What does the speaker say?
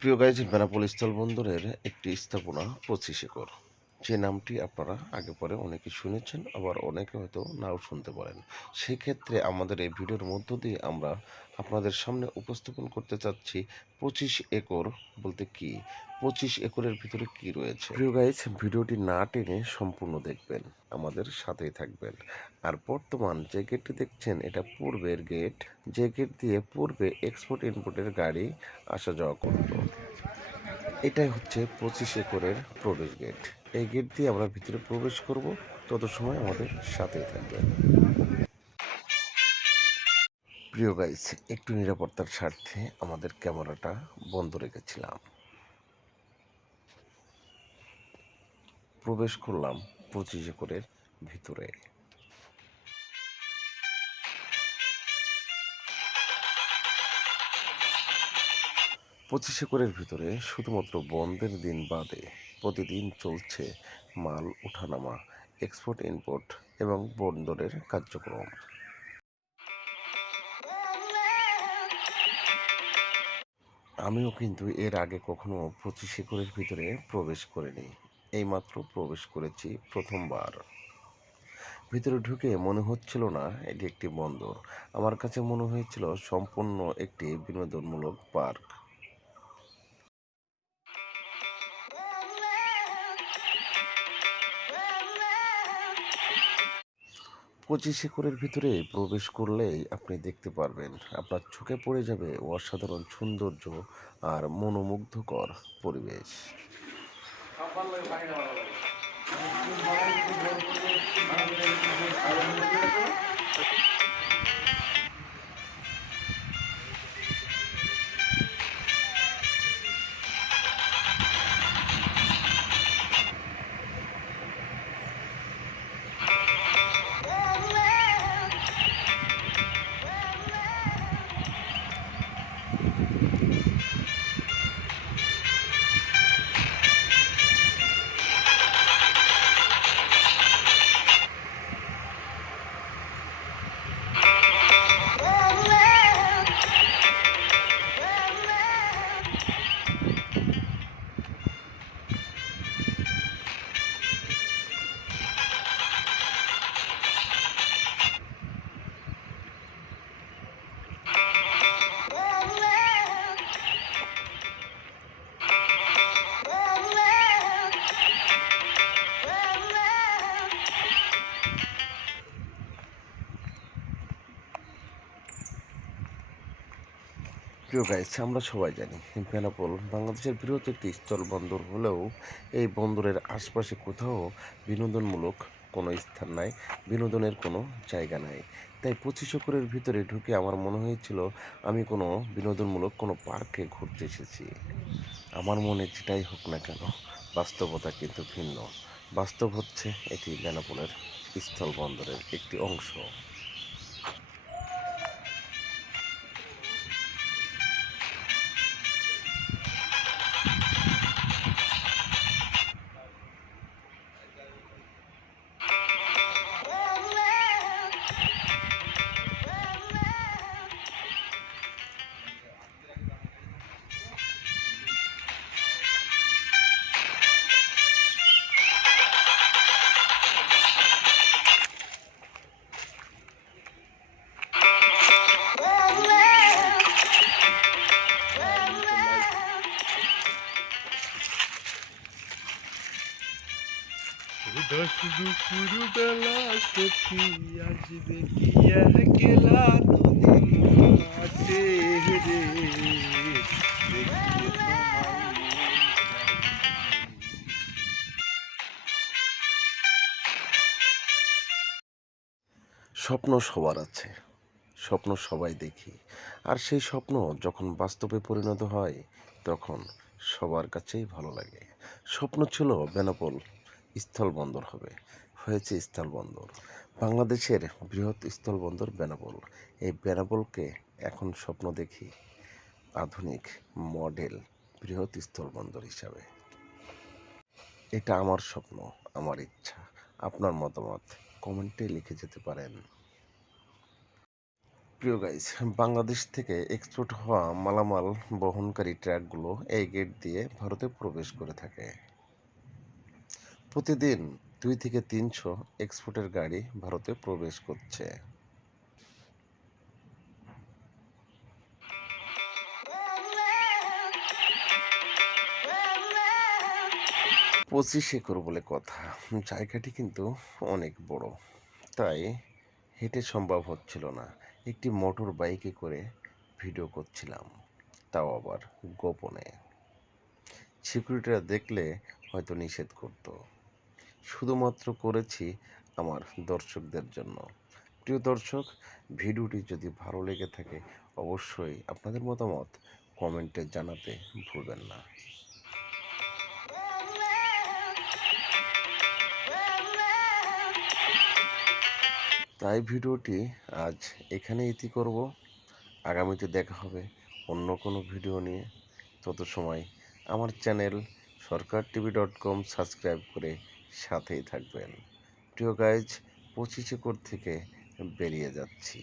প্রিয় গাইজ, বেনাপোল স্থলবন্দরের একটি স্থাপনা 25 একর। যে নামটি আপনারা আগে পরে অনেকে শুনেছেন, আবার অনেকে হয়তো নাও শুনতে পারেন। সেক্ষেত্রে আমাদের এই ভিডিওর মধ্য দিয়ে আমরা আপনাদের সামনে উপস্থাপন করতে চাচ্ছি 25 একর বলতে কি, 25 একরের ভিতরে কি রয়েছে। প্রিয় গাইজ, ভিডিওটি না টেনে সম্পূর্ণ দেখবেন, আমাদের সাথেই থাকবেন। আর বর্তমান যে গেটটি দেখছেন, এটা পূর্বের গেট, যে গেট দিয়ে পূর্বে এক্সপোর্ট ইনপোর্টের গাড়ি আসা যাওয়া করত। এটাই হচ্ছে 25 একরের প্রবেশ গেট। এই গেট দিয়ে আমরা ভিতরে প্রবেশ করব, তত সময় আমাদের সাথেই থাকবেন। প্রিয় গাইস, একটু নিরাপত্তার স্বার্থে আমাদের ক্যামেরাটা বন্ধ রেখেছিলাম। প্রবেশ করলাম 25 একরের ভিতরে। 25 একরের ভিতরে শুধুমাত্র বন্ধের দিন বাদে প্রতিদিন চলছে মাল ওঠানামা, এক্সপোর্ট ইম্পোর্ট এবং বন্দরের কার্যক্রম। আমিও কিন্তু এর আগে কখনো 25 একরের ভিতরে প্রবেশ করিনি। এইমাত্র প্রবেশ করেছি প্রথমবার। ভিতরে ঢুকে মনে হচ্ছিল না এটি একটি বন্দর, আমার কাছে মনে হয়েছিল সম্পূর্ণ একটি বিনোদনমূলক পার্ক। 25 একরের ভিতরে প্রবেশ করলেই আপনি দেখতে পারবেন, আপনার চোখে পড়ে যাবে অসাধারণ সৌন্দর্য আর মনোমুগ্ধকর পরিবেশ। প্রিয় গাইস, আমরা সবাই জানি বেনাপোল বাংলাদেশের বৃহৎ একটি স্থলবন্দর হলেও এই বন্দরের আশপাশে কোথাও বিনোদনমূলক কোনো স্থান নাই, বিনোদনের কোনো জায়গা নাই। তাই 25 একরের ভিতরে ঢুকে আমার মনে হয়েছিল আমি কোনো বিনোদনমূলক কোনো পার্কে ঘুরতে এসেছি। আমার মনে যেটাই হোক না কেন, বাস্তবতা কিন্তু ভিন্ন। বাস্তব হচ্ছে এটি বেনাপোলের স্থলবন্দরের একটি অংশ। দশ দুপুর বেলা সখী আসবে কি একলা নদীর ঘাটে রে দেখিয়ে তোমায় স্বপ্ন সবার আছে, স্বপ্ন সবাই দেখি, আর সেই স্বপ্ন যখন বাস্তবে পরিণত হয় তখন সবার কাছেই ভালো লাগে। স্বপ্ন ছিল বেনাপোল স্থলবন্দর হবে, হয়েছে স্থলবন্দর। বাংলাদেশের বৃহৎ স্থলবন্দর বেনাপোল। এই বেনাপোলকে এখন স্বপ্ন দেখি আধুনিক মডেল বৃহৎ স্থলবন্দর হিসাবে। এটা আমার স্বপ্ন, আমার ইচ্ছা। আপনার মতামত কমেন্টে লিখে যেতে পারেন। প্রিয় গাইস, বাংলাদেশ থেকে এক্সপোর্ট হওয়া মালামাল বহনকারী ট্রাকগুলো এই গেট দিয়ে ভারতে প্রবেশ করে থাকে। প্রতিদিন 200 থেকে 300 এক্সপোর্টের গাড়ি ভারতে প্রবেশ করছে। পঁচিশ একর বলে কথা, জায়গাটি কিন্তু অনেক বড়, তাই হেঁটে সম্ভব হচ্ছিল না। একটি মোটর বাইকে করে ভিডিও করছিলাম, তাও আবার গোপনে। সিকিউরিটিরা দেখলে হয়তো নিষেধ করতো। শুধুমাত্র করেছি আমার দর্শকদের জন্য। প্রিয় দর্শক, ভিডিওটি যদি ভালো লেগে থাকে অবশ্যই আপনাদের মতামত কমেন্টে জানাতে ভুলবেন না। তাই ভিডিওটি আজ এখানে ইতি করব। আগামীতে দেখা হবে অন্য কোনো ভিডিও নিয়ে। তত সময় আমার চ্যানেল সরকারটিভি.com সাবস্ক্রাইব করে সাথেই থাকবেন। প্রিয় গাইজ, 25 একর থেকে বেরিয়ে যাচ্ছি।